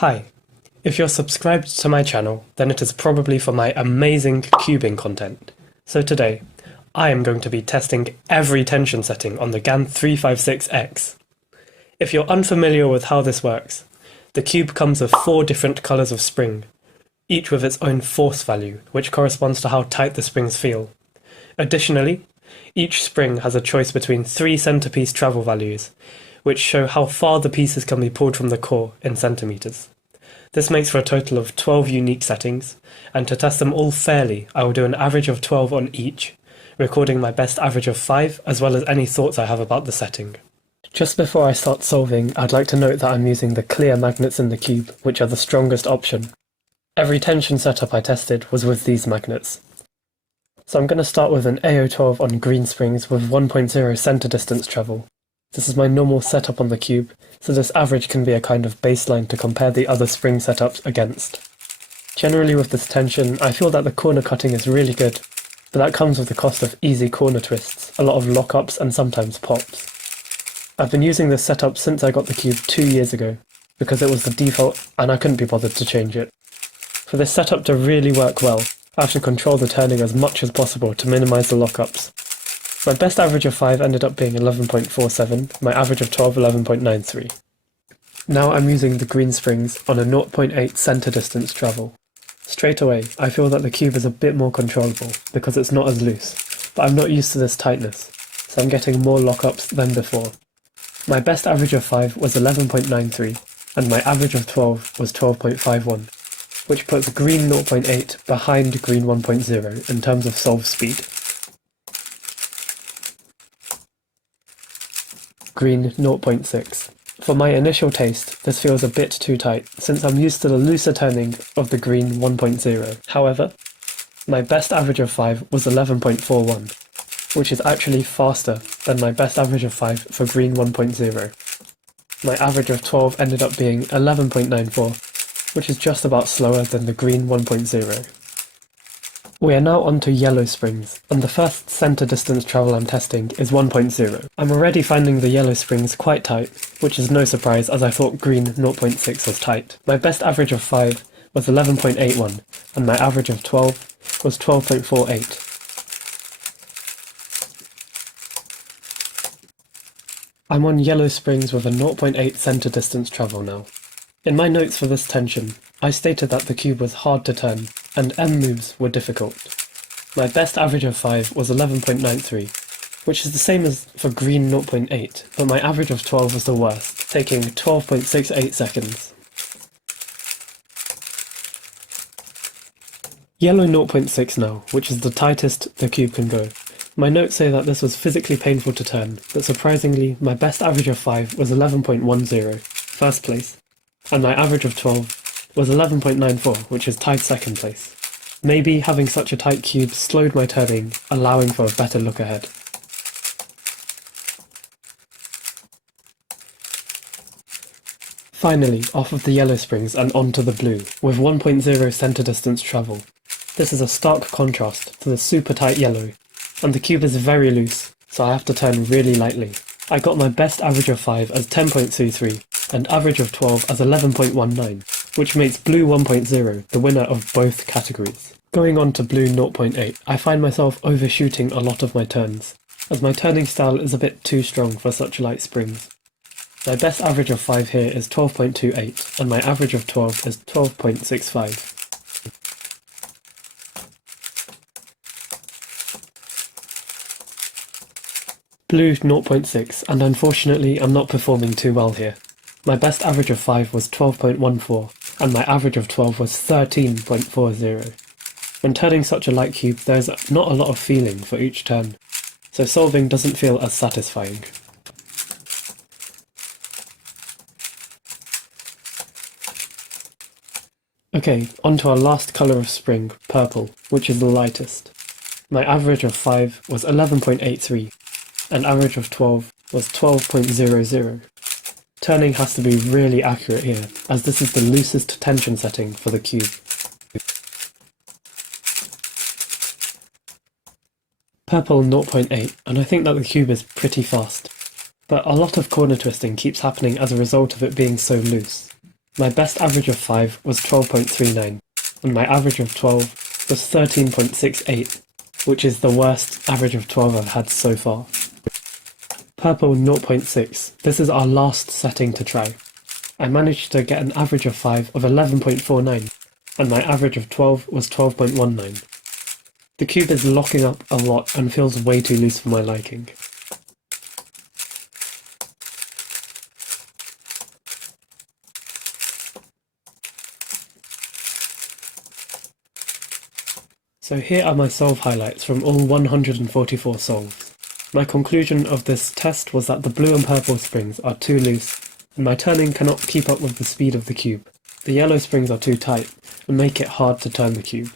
Hi, if you're subscribed to my channel, then it is probably for my amazing cubing content. So today, I am going to be testing every tension setting on the GAN 356X. If you're unfamiliar with how this works, the cube comes with 4 different colours of spring, each with its own force value, which corresponds to how tight the springs feel. Additionally, each spring has a choice between 3 centrepiece travel values, which show how far the pieces can be pulled from the core in centimetres. This makes for a total of 12 unique settings, and to test them all fairly, I will do an average of 12 on each, recording my best average of 5 as well as any thoughts I have about the setting. Just before I start solving, I'd like to note that I'm using the clear magnets in the cube, which are the strongest option. Every tension setup I tested was with these magnets. So I'm going to start with an AO12 on green springs with 1.0 centre distance travel. This is my normal setup on the cube, so this average can be a kind of baseline to compare the other spring setups against. Generally with this tension, I feel that the corner cutting is really good, but that comes with the cost of easy corner twists, a lot of lockups and sometimes pops. I've been using this setup since I got the cube 2 years ago, because it was the default and I couldn't be bothered to change it. For this setup to really work well, I have to control the turning as much as possible to minimise the lockups. My best average of 5 ended up being 11.47, my average of 12 11.93. Now I'm using the green springs on a 0.8 centre distance travel. Straight away, I feel that the cube is a bit more controllable, because it's not as loose, but I'm not used to this tightness, so I'm getting more lockups than before. My best average of 5 was 11.93, and my average of 12 was 12.51, which puts green 0.8 behind green 1.0 in terms of solve speed. Green 0.6. For my initial taste, this feels a bit too tight, since I'm used to the looser turning of the green 1.0. However, my best average of 5 was 11.41, which is actually faster than my best average of 5 for green 1.0. My average of 12 ended up being 11.94, which is just about slower than the green 1.0. We are now on to yellow springs, and the first centre distance travel I'm testing is 1.0. I'm already finding the yellow springs quite tight, which is no surprise as I thought green 0.6 was tight. My best average of 5 was 11.81, and my average of 12 was 12.48. I'm on yellow springs with a 0.8 centre distance travel now. In my notes for this tension, I stated that the cube was hard to turn, and M moves were difficult. My best average of 5 was 11.93, which is the same as for green 0.8, but my average of 12 was the worst, taking 12.68 seconds. Yellow 0.6 now, which is the tightest the cube can go. My notes say that this was physically painful to turn, but surprisingly, my best average of 5 was 11.10, first place, and my average of 12 was 11.94, which is tied second place. Maybe having such a tight cube slowed my turning, allowing for a better look ahead. Finally, off of the yellow springs and onto the blue, with 1.0 centre distance travel. This is a stark contrast to the super tight yellow, and the cube is very loose, so I have to turn really lightly. I got my best average of 5 as 10.23, and average of 12 as 11.19. Which makes blue 1.0 the winner of both categories. Going on to blue 0.8, I find myself overshooting a lot of my turns, as my turning style is a bit too strong for such light springs. My best average of 5 here is 12.28, and my average of 12 is 12.65. Blue 0.6, and unfortunately I'm not performing too well here. My best average of 5 was 12.14, and my average of 12 was 13.40. When turning such a light cube, there's not a lot of feeling for each turn, so solving doesn't feel as satisfying. Okay, on to our last colour of spring, purple, which is the lightest. My average of 5 was 11.83, and average of 12 was 12.00. Turning has to be really accurate here, as this is the loosest tension setting for the cube. Purple 0.8, and I think that the cube is pretty fast, but a lot of corner twisting keeps happening as a result of it being so loose. My best average of 5 was 12.39, and my average of 12 was 13.68, which is the worst average of 12 I've had so far. Purple 0.6, this is our last setting to try. I managed to get an average of 5 of 11.49, and my average of 12 was 12.19. The cube is locking up a lot and feels way too loose for my liking. So here are my solve highlights from all 144 solves. My conclusion of this test was that the blue and purple springs are too loose, and my turning cannot keep up with the speed of the cube. The yellow springs are too tight, and make it hard to turn the cube.